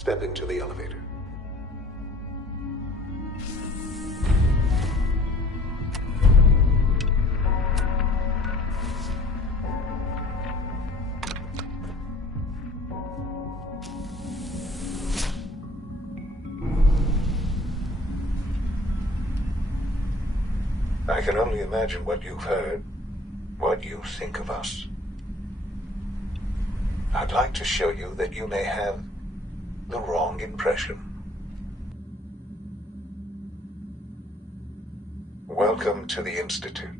Step into the elevator. I can only imagine what you've heard, what you think of us. I'd like to show you that you may have the wrong impression. Welcome to the Institute.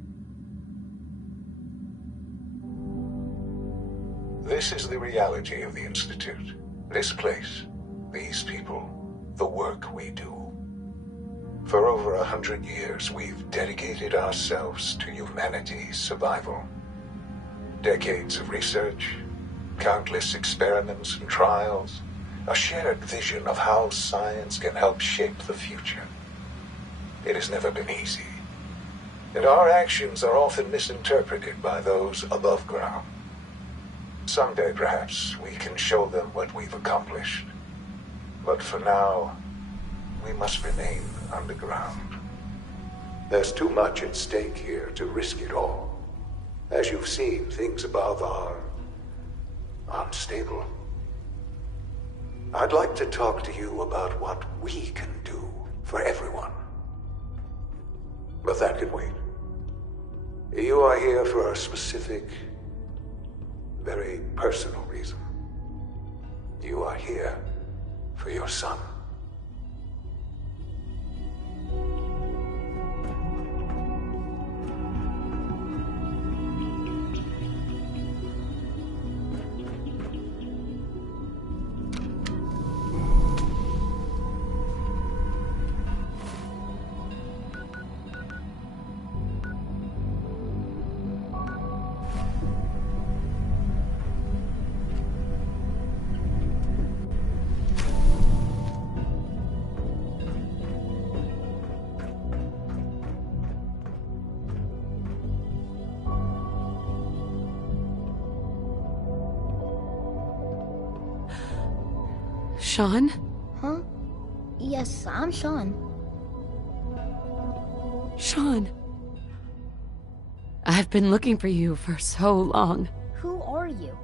This is the reality of the Institute. This place, these people, the work we do. For over 100 years, we've dedicated ourselves to humanity's survival. Decades of research, countless experiments and trials, a shared vision of how science can help shape the future. It has never been easy, and our actions are often misinterpreted by those above ground. Someday, perhaps, we can show them what we've accomplished. But for now, we must remain underground. There's too much at stake here to risk it all. As you've seen, things above are unstable. I'd like to talk to you about what we can do for everyone. But that can wait. You are here for a specific, very personal reason. You are here for your son. Sean? Huh? Yes, I'm Sean. Sean. I've been looking for you for so long. Who are you?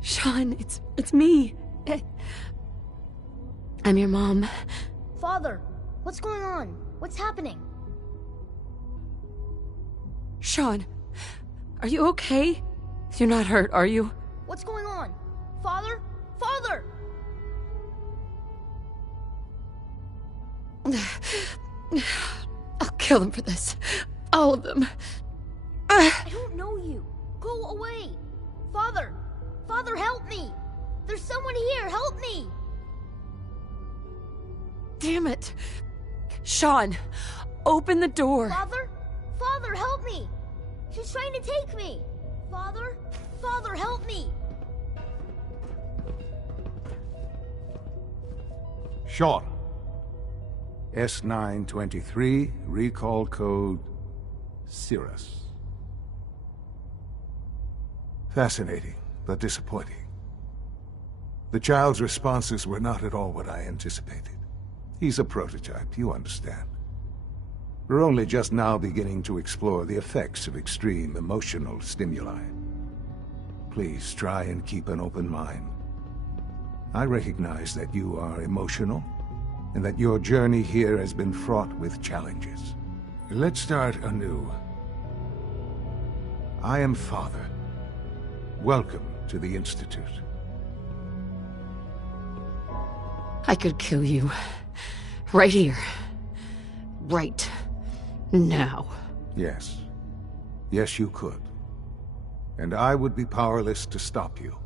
Sean, it's me. I'm your mom. Father, what's going on? What's happening? Sean, are you okay? You're not hurt, are you? What's going on? Father? Father! I'll kill them for this. All of them. I don't know you. Go away. Father! Father, help me! There's someone here, help me! Damn it. Sean, open the door. Father? Father, help me! She's trying to take me! Father? Father, help me! Sean. S923, recall code Cirrus. Fascinating, but disappointing. The child's responses were not at all what I anticipated. He's a prototype, you understand. We're only just now beginning to explore the effects of extreme emotional stimuli. Please try and keep an open mind. I recognize that you are emotional, and that your journey here has been fraught with challenges. Let's start anew. I am Father. Welcome to the Institute. I could kill you. Right here. Right now. Yes. Yes, you could. And I would be powerless to stop you.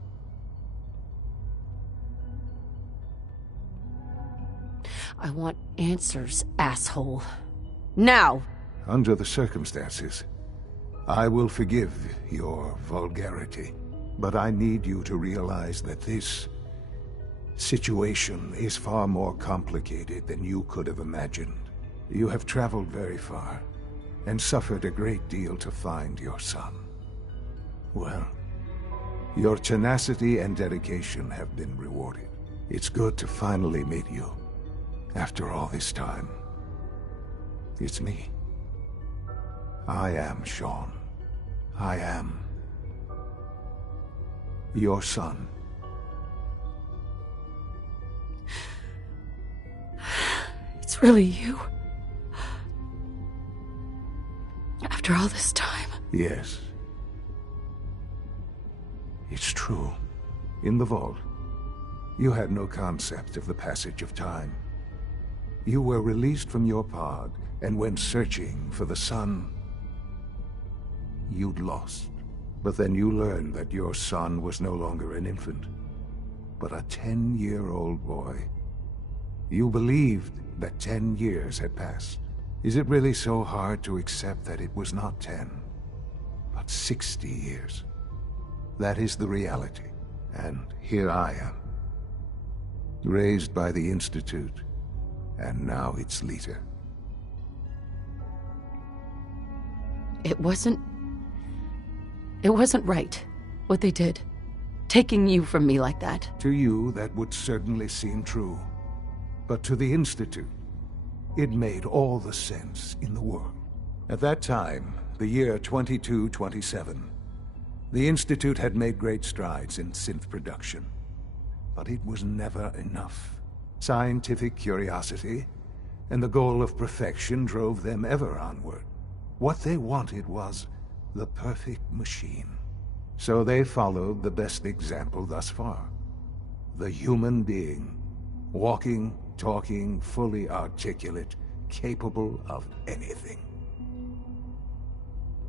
I want answers, asshole. Now! Under the circumstances, I will forgive your vulgarity. But I need you to realize that this situation is far more complicated than you could have imagined. You have traveled very far, and suffered a great deal to find your son. Well, Your tenacity and dedication have been rewarded. It's good to finally meet you. After all this time. It's me. I am Sean. I am your son. It's really you. After all this time. Yes. It's true. In the vault, you had no concept of the passage of time. You were released from your pod and went searching for the sun you'd lost. But then you learned that your son was no longer an infant, but a 10-year-old boy. You believed that 10 years had passed. Is it really so hard to accept that it was not 10, but 60 years? That is the reality, and here I am. Raised by the Institute, and now its leader. It wasn't right, what they did. Taking you from me like that. To you, that would certainly seem true. But to the Institute, it made all the sense in the world. At that time, the year 2227, the Institute had made great strides in synth production. But it was never enough. Scientific curiosity and the goal of perfection drove them ever onward. What they wanted was the perfect machine. So they followed the best example thus far. The human being. Walking, talking, fully articulate, capable of anything.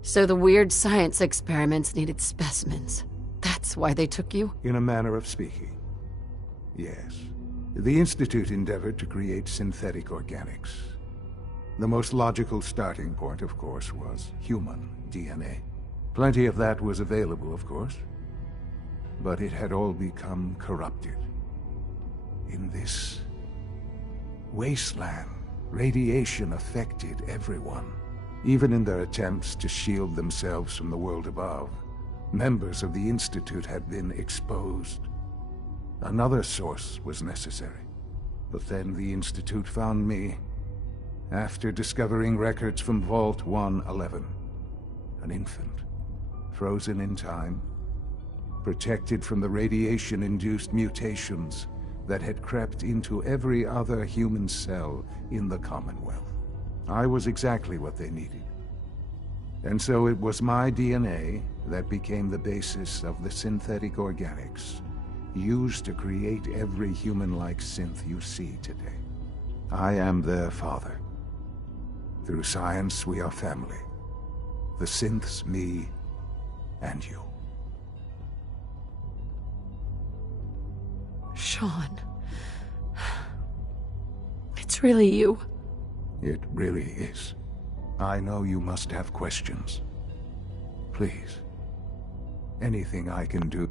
So the weird science experiments needed specimens. That's why they took you? In a manner of speaking. Yes. The Institute endeavored to create synthetic organics. The most logical starting point, of course, was human DNA. Plenty of that was available, of course. But it had all become corrupted. In this wasteland, radiation affected everyone. Even in their attempts to shield themselves from the world above, members of the Institute had been exposed. Another source was necessary. But then the Institute found me, after discovering records from Vault 111. An infant, frozen in time, protected from the radiation-induced mutations that had crept into every other human cell in the Commonwealth. I was exactly what they needed. And so it was my DNA that became the basis of the synthetic organics used to create every human-like synth you see today. I am their father. Through science, we are family. The synths, me, and you. Sean. It's really you. It really is. I know you must have questions. Please. Anything I can do.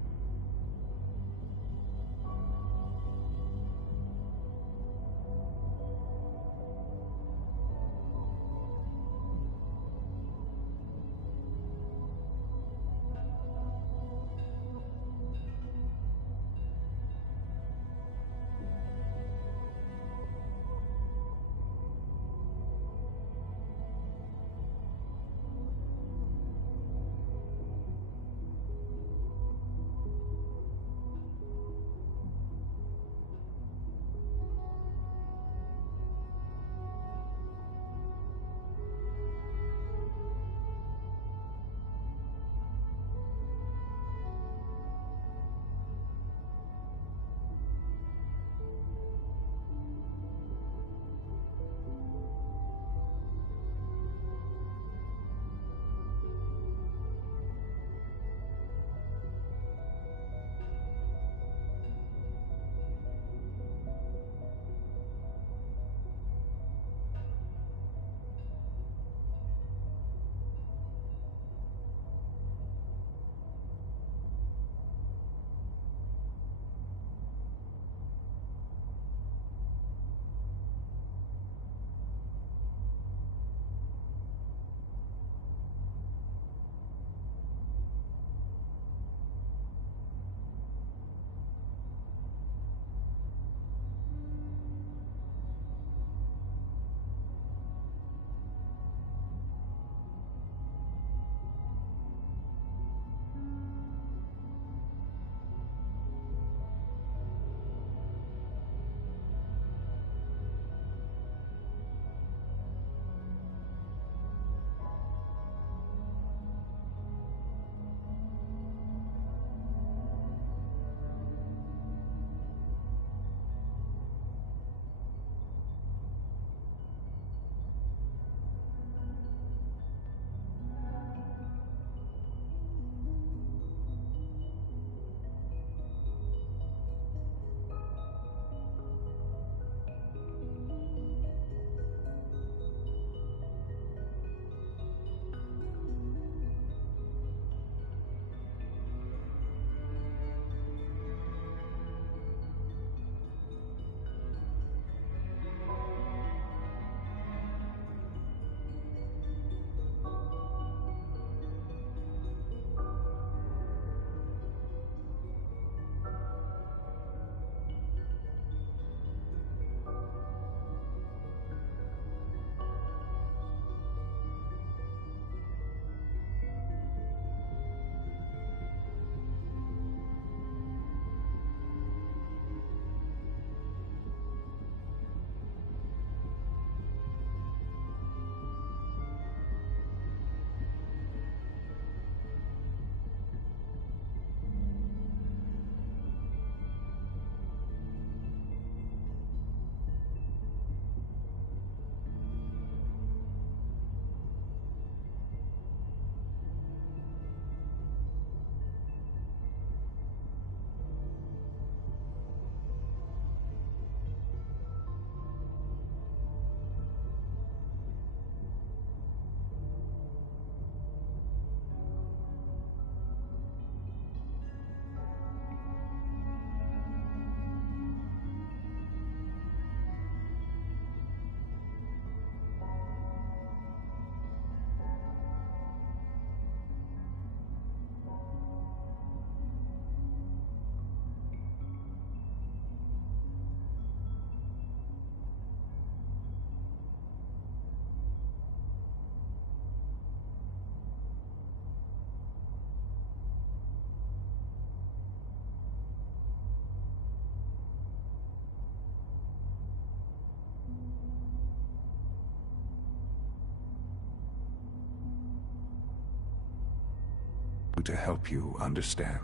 want to help you understand.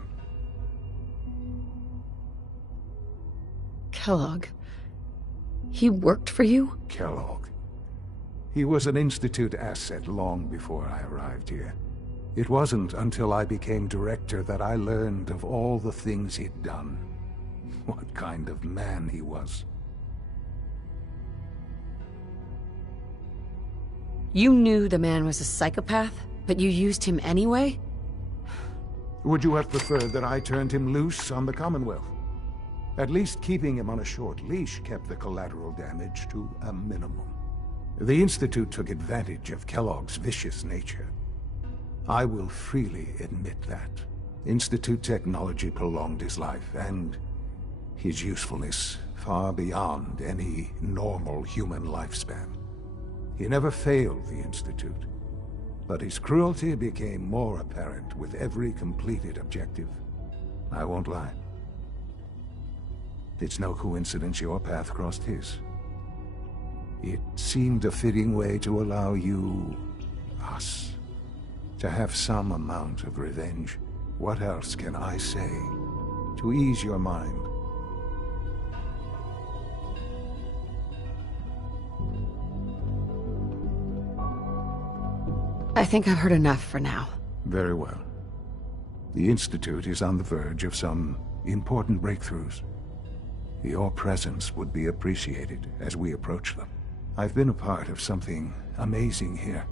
Kellogg. He worked for you? Kellogg. He was an Institute asset long before I arrived here. It wasn't until I became director that I learned of all the things he'd done. What kind of man he was. You knew the man was a psychopath, but you used him anyway? Would you have preferred that I turned him loose on the Commonwealth? At least keeping him on a short leash kept the collateral damage to a minimum. The Institute took advantage of Kellogg's vicious nature. I will freely admit that. Institute technology prolonged his life, and his usefulness far beyond any normal human lifespan. He never failed the Institute, but his cruelty became more apparent with every completed objective. I won't lie. It's no coincidence your path crossed his. It seemed a fitting way to allow you, us, to have some amount of revenge. What else can I say to ease your mind? I think I've heard enough for now. Very well. The Institute is on the verge of some important breakthroughs. Your presence would be appreciated as we approach them. I've been a part of something amazing here.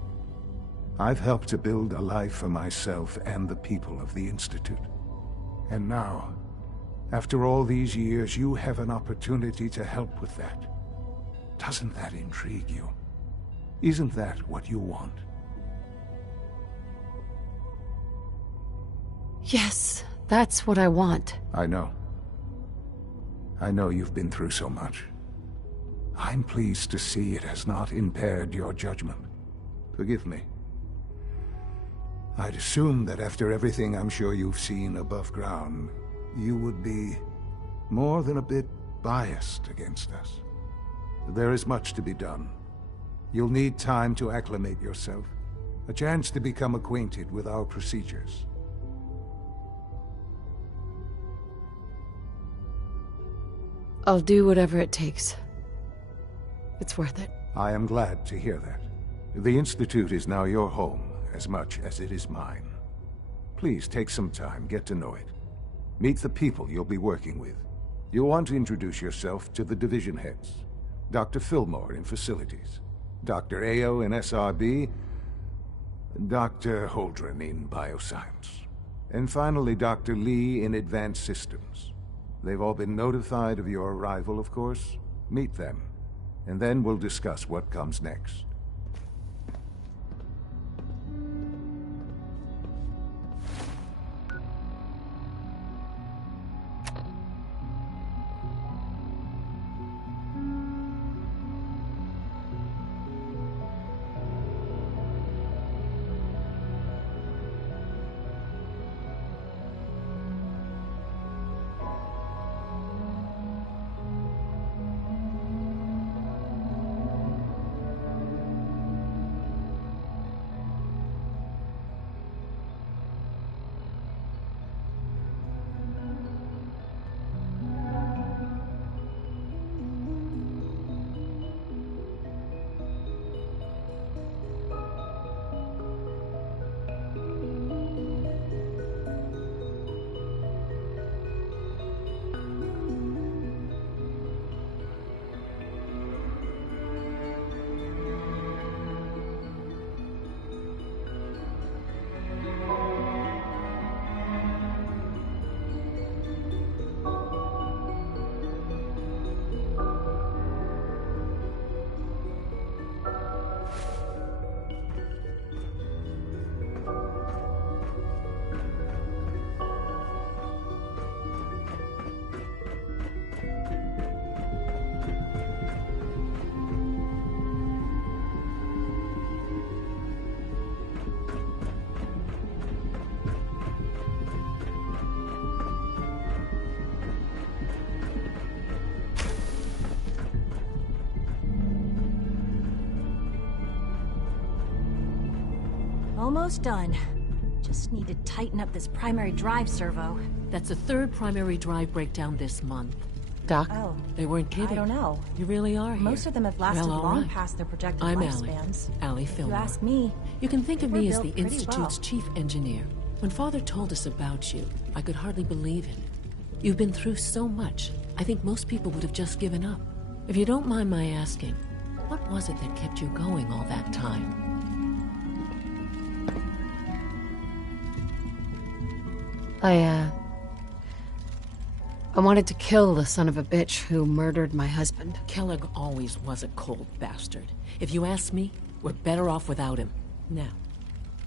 I've helped to build a life for myself and the people of the Institute. And now, after all these years, you have an opportunity to help with that. Doesn't that intrigue you? Isn't that what you want? Yes, that's what I want. I know. I know you've been through so much. I'm pleased to see it has not impaired your judgment. Forgive me. I'd assumed that after everything I'm sure you've seen above ground, you would be more than a bit biased against us. There is much to be done. You'll need time to acclimate yourself, a chance to become acquainted with our procedures. I'll do whatever it takes. It's worth it. I am glad to hear that. The Institute is now your home as much as it is mine. Please take some time, get to know it. Meet the people you'll be working with. You'll want to introduce yourself to the division heads. Dr. Fillmore in Facilities, Dr. Ayo in SRB, Dr. Holdren in Bioscience, and finally Dr. Lee in Advanced Systems. They've all been notified of your arrival, of course. Meet them, and then we'll discuss what comes next. Almost done. Just need to tighten up this primary drive servo. That's the third primary drive breakdown this month. Doc? Oh, They weren't kidding. I don't know. You really are here. Most of them have lasted Well, all long right. past their projected I'm lifespans. Allie If you Fillmore. ask me, You can think of they were me as built the pretty Institute's well. chief engineer. When Father told us about you, I could hardly believe it. You've been through so much, I think most people would have just given up. If you don't mind my asking, what was it that kept you going all that time? I wanted to kill the son of a bitch who murdered my husband. Kellogg always was a cold bastard. If you ask me, we're better off without him. Now,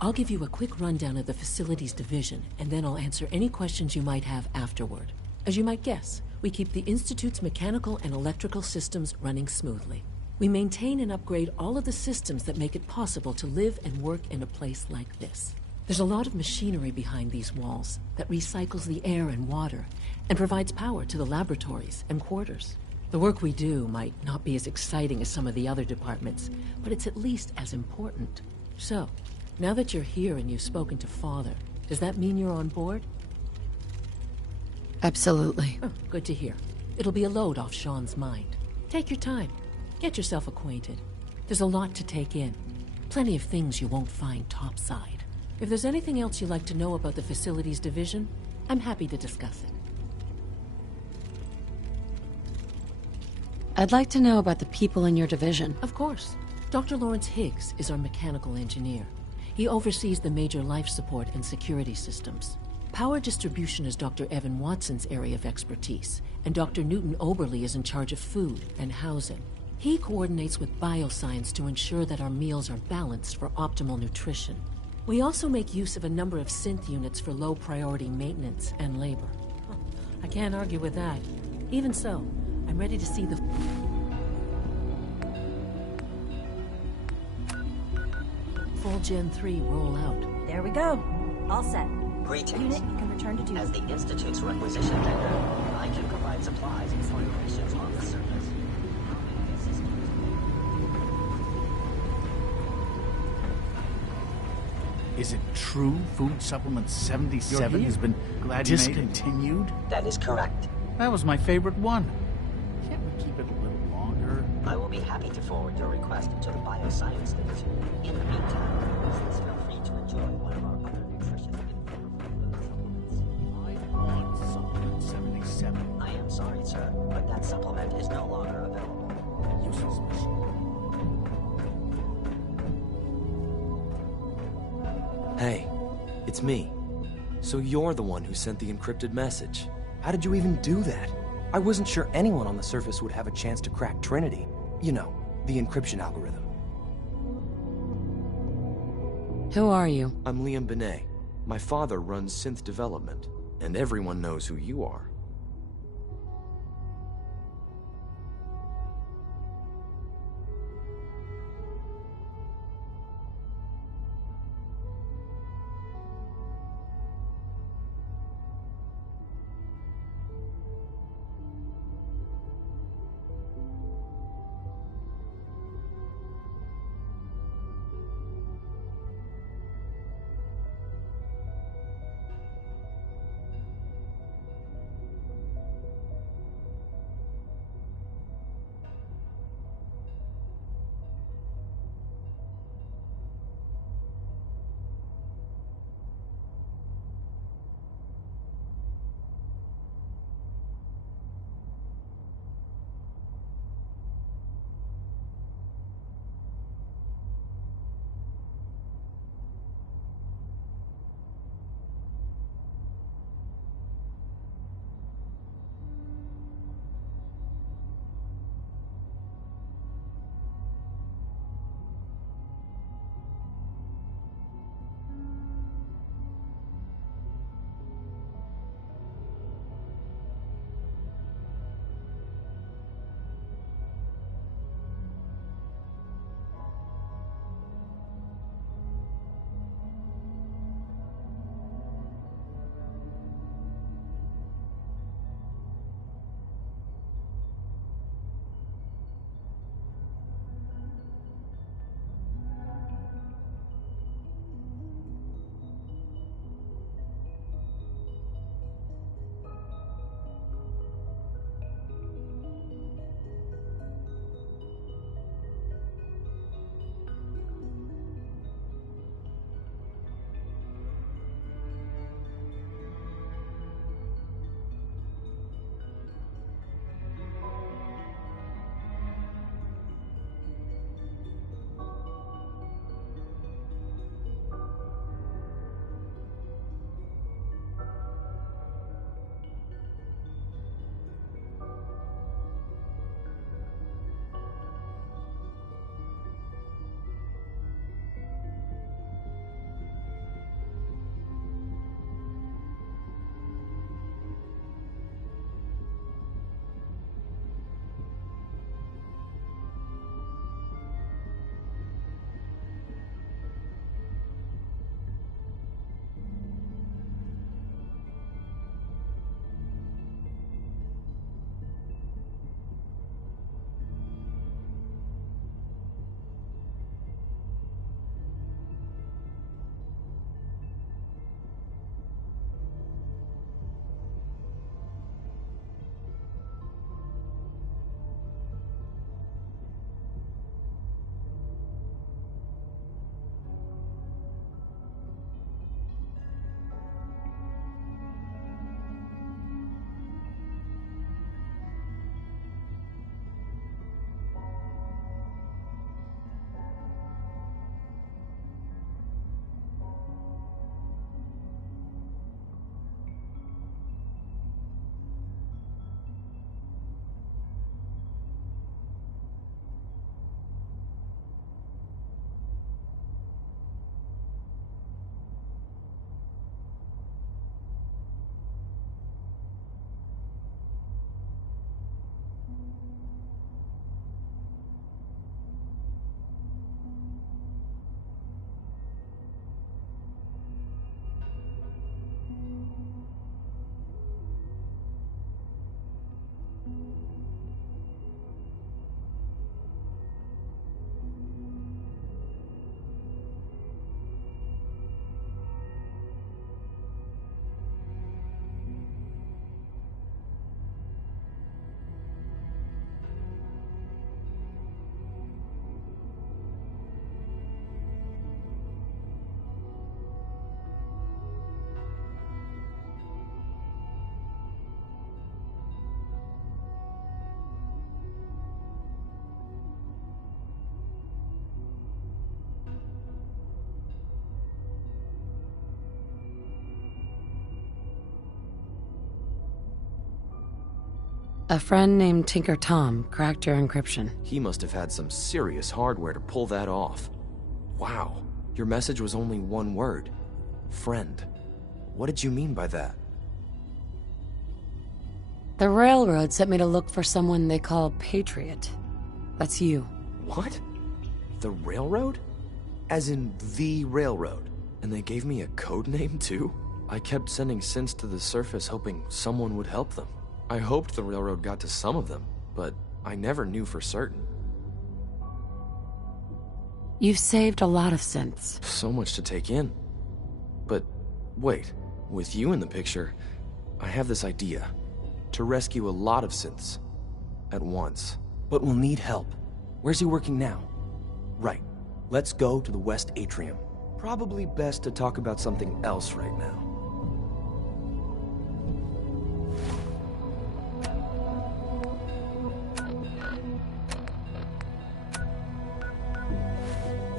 I'll give you a quick rundown of the facilities division, and then I'll answer any questions you might have afterward. As you might guess, we keep the Institute's mechanical and electrical systems running smoothly. We maintain and upgrade all of the systems that make it possible to live and work in a place like this. There's a lot of machinery behind these walls that recycles the air and water and provides power to the laboratories and quarters. The work we do might not be as exciting as some of the other departments, but it's at least as important. So, now that you're here and you've spoken to Father, does that mean you're on board? Absolutely. Oh, good to hear. It'll be a load off Sean's mind. Take your time. Get yourself acquainted. There's a lot to take in. Plenty of things you won't find topside. If there's anything else you'd like to know about the facilities division, I'm happy to discuss it. I'd like to know about the people in your division. Of course. Dr. Lawrence Higgs is our mechanical engineer. He oversees the major life support and security systems. Power distribution is Dr. Evan Watson's area of expertise, and Dr. Newton Oberly is in charge of food and housing. He coordinates with bioscience to ensure that our meals are balanced for optimal nutrition. We also make use of a number of synth units for low-priority maintenance and labor. I can't argue with that. Even so, I'm ready to see the... full Gen 3 roll out. There we go. All set. Greetings. Unit, you can return to duty. As the Institute's requisition vendor, I can provide supplies for operations on the surface. Is it true Food Supplement 77 has been discontinued? That is correct. That was my favorite one. Can't we keep it a little longer? I will be happy to forward your request to the Bioscience Division. In the meantime, please feel free to enjoy one of our other nutritious and flavorful supplements. I want Supplement 77. I am sorry, sir, but that supplement is no longer available. Useless machine. Hey, it's me. So you're the one who sent the encrypted message. How did you even do that? I wasn't sure anyone on the surface would have a chance to crack Trinity. You know, the encryption algorithm. Who are you? I'm Liam Benet. My father runs synth development, and everyone knows who you are. A friend named Tinker Tom cracked your encryption. He must have had some serious hardware to pull that off. Wow, your message was only one word. Friend. What did you mean by that? The railroad sent me to look for someone they call Patriot. That's you. What? The railroad? As in the railroad? And they gave me a code name too? I kept sending synths to the surface hoping someone would help them. I hoped the railroad got to some of them, but I never knew for certain. You've saved a lot of synths. So much to take in. But wait, with you in the picture, I have this idea. To rescue a lot of synths. At once. But we'll need help. Where's he working now? Right. Let's go to the West Atrium. Probably best to talk about something else right now.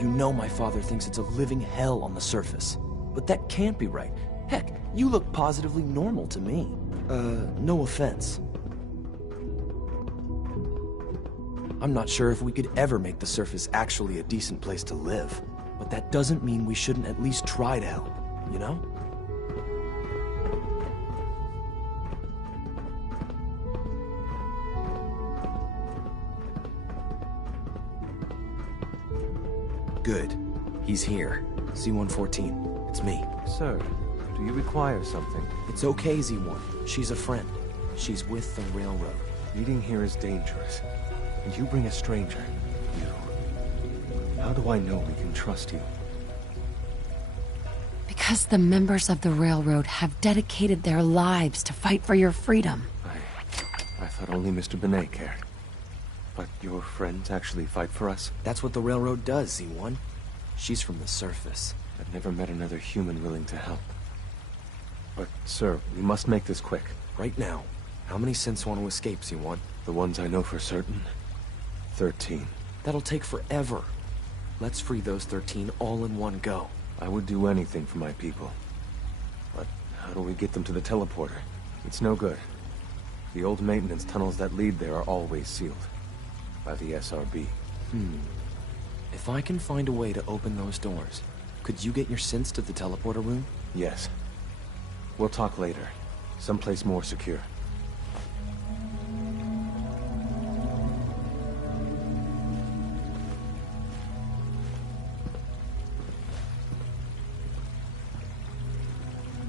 You know my father thinks it's a living hell on the surface. But that can't be right. Heck, you look positively normal to me. No offense. I'm not sure if we could ever make the surface actually a decent place to live. But that doesn't mean we shouldn't at least try to help, you know? Good. He's here. Z-114. It's me. Sir, do you require something? It's okay, Z-1. She's a friend. She's with the railroad. Meeting here is dangerous. And you bring a stranger. You. How do I know we can trust you? Because the members of the railroad have dedicated their lives to fight for your freedom. I thought only Mr. Benet cared. But your friends actually fight for us? That's what the railroad does, Z-1. She's from the surface. I've never met another human willing to help. But, sir, we must make this quick. Right now. How many synths want to escape, Z-1? The ones I know for certain. 13. That'll take forever. Let's free those 13 all in one go. I would do anything for my people. But how do we get them to the teleporter? It's no good. The old maintenance tunnels that lead there are always sealed. By the SRB. If I can find a way to open those doors, could you get your synths to the teleporter room? Yes. We'll talk later. Someplace more secure.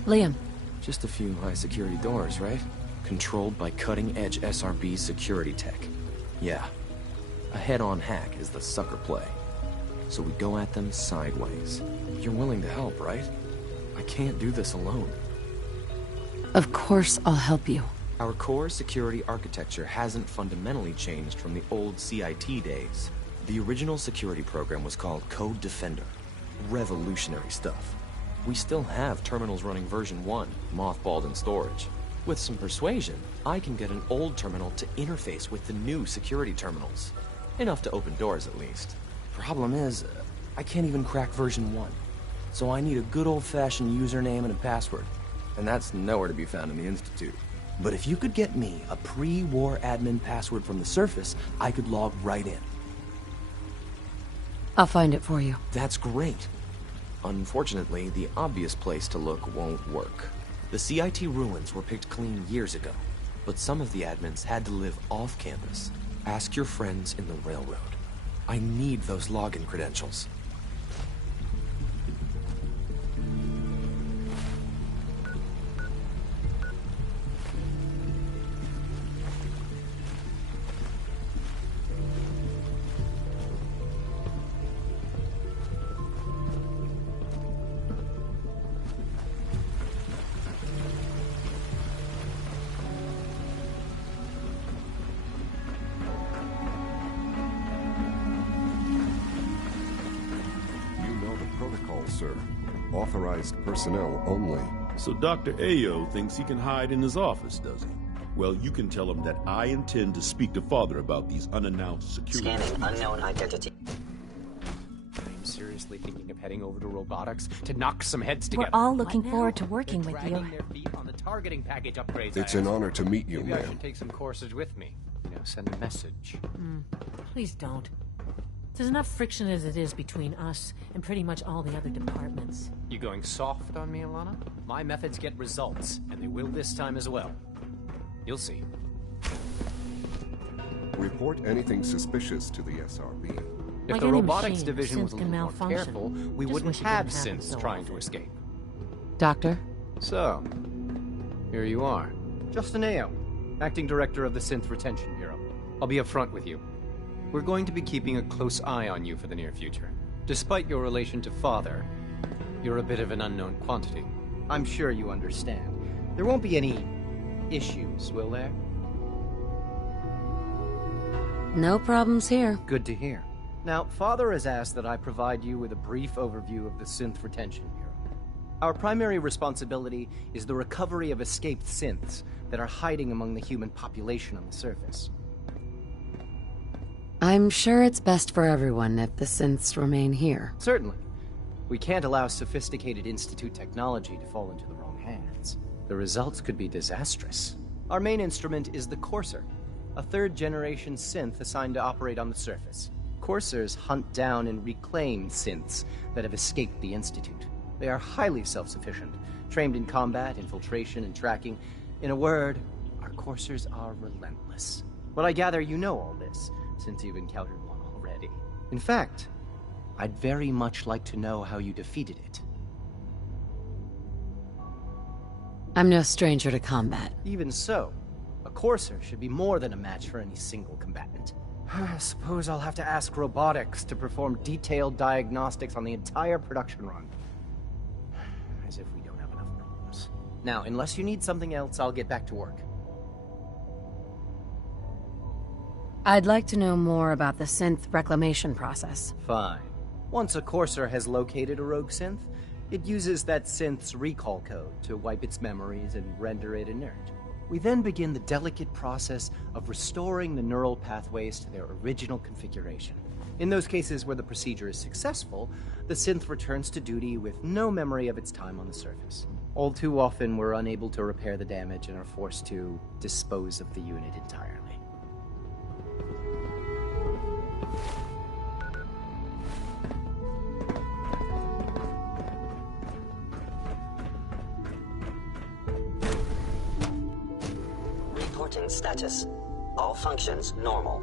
Liam. Just a few high-security doors, right? Controlled by cutting-edge SRB security tech. Yeah. A head-on hack is the sucker play. So we go at them sideways. You're willing to help, right? I can't do this alone. Of course I'll help you. Our core security architecture hasn't fundamentally changed from the old CIT days. The original security program was called Code Defender. Revolutionary stuff. We still have terminals running version 1, mothballed in storage. With some persuasion, I can get an old terminal to interface with the new security terminals. Enough to open doors, at least. Problem is, I can't even crack version 1. So I need a good old-fashioned username and a password. And that's nowhere to be found in the Institute. But if you could get me a pre-war admin password from the surface, I could log right in. I'll find it for you. That's great. Unfortunately, the obvious place to look won't work. The CIT ruins were picked clean years ago, but some of the admins had to live off-campus. Ask your friends in the railroad. I need those login credentials. Sir. Authorized personnel only. So Dr. Ayo thinks he can hide in his office, does he? Well, you can tell him that I intend to speak to Father about these unannounced security. Scanning unknown identity. I'm seriously thinking of heading over to robotics to knock some heads together? We're all looking forward to working They're with you. dragging their feet on the targeting package upgrades. It's an honor to meet you, Maybe I ma'am. should take some courses with me. You know, send a message. Please don't. There's enough friction as it is between us and pretty much all the other departments. You going soft on me, Alana? My methods get results, and they will this time as well. You'll see. Report anything suspicious to the SRB. If Like the any robotics machine, division was a synth can little more malfunction. careful, we Just wouldn't wish it have didn't happen synths so trying to often. escape. Doctor? So, here you are. Justin Ayo, Acting Director of the Synth Retention Bureau. I'll be upfront with you. We're going to be keeping a close eye on you for the near future. Despite your relation to Father, you're a bit of an unknown quantity. I'm sure you understand. There won't be any issues, will there? No problems here. Good to hear. Now, Father has asked that I provide you with a brief overview of the Synth Retention Bureau. Our primary responsibility is the recovery of escaped synths that are hiding among the human population on the surface. I'm sure it's best for everyone if the synths remain here. Certainly. We can't allow sophisticated Institute technology to fall into the wrong hands. The results could be disastrous. Our main instrument is the Courser, a third-generation synth assigned to operate on the surface. Coursers hunt down and reclaim synths that have escaped the Institute. They are highly self-sufficient, trained in combat, infiltration, and tracking. In a word, our Coursers are relentless. But I gather you know all this, since you've encountered one already. In fact, I'd very much like to know how you defeated it. I'm no stranger to combat. Even so, a Courser should be more than a match for any single combatant. I suppose I'll have to ask robotics to perform detailed diagnostics on the entire production run. As if we don't have enough problems. Now, unless you need something else, I'll get back to work. I'd like to know more about the synth reclamation process. Fine. Once a Courser has located a rogue synth, it uses that synth's recall code to wipe its memories and render it inert. We then begin the delicate process of restoring the neural pathways to their original configuration. In those cases where the procedure is successful, the synth returns to duty with no memory of its time on the surface. All too often, we're unable to repair the damage and are forced to dispose of the unit entirely. Reporting status. All functions normal.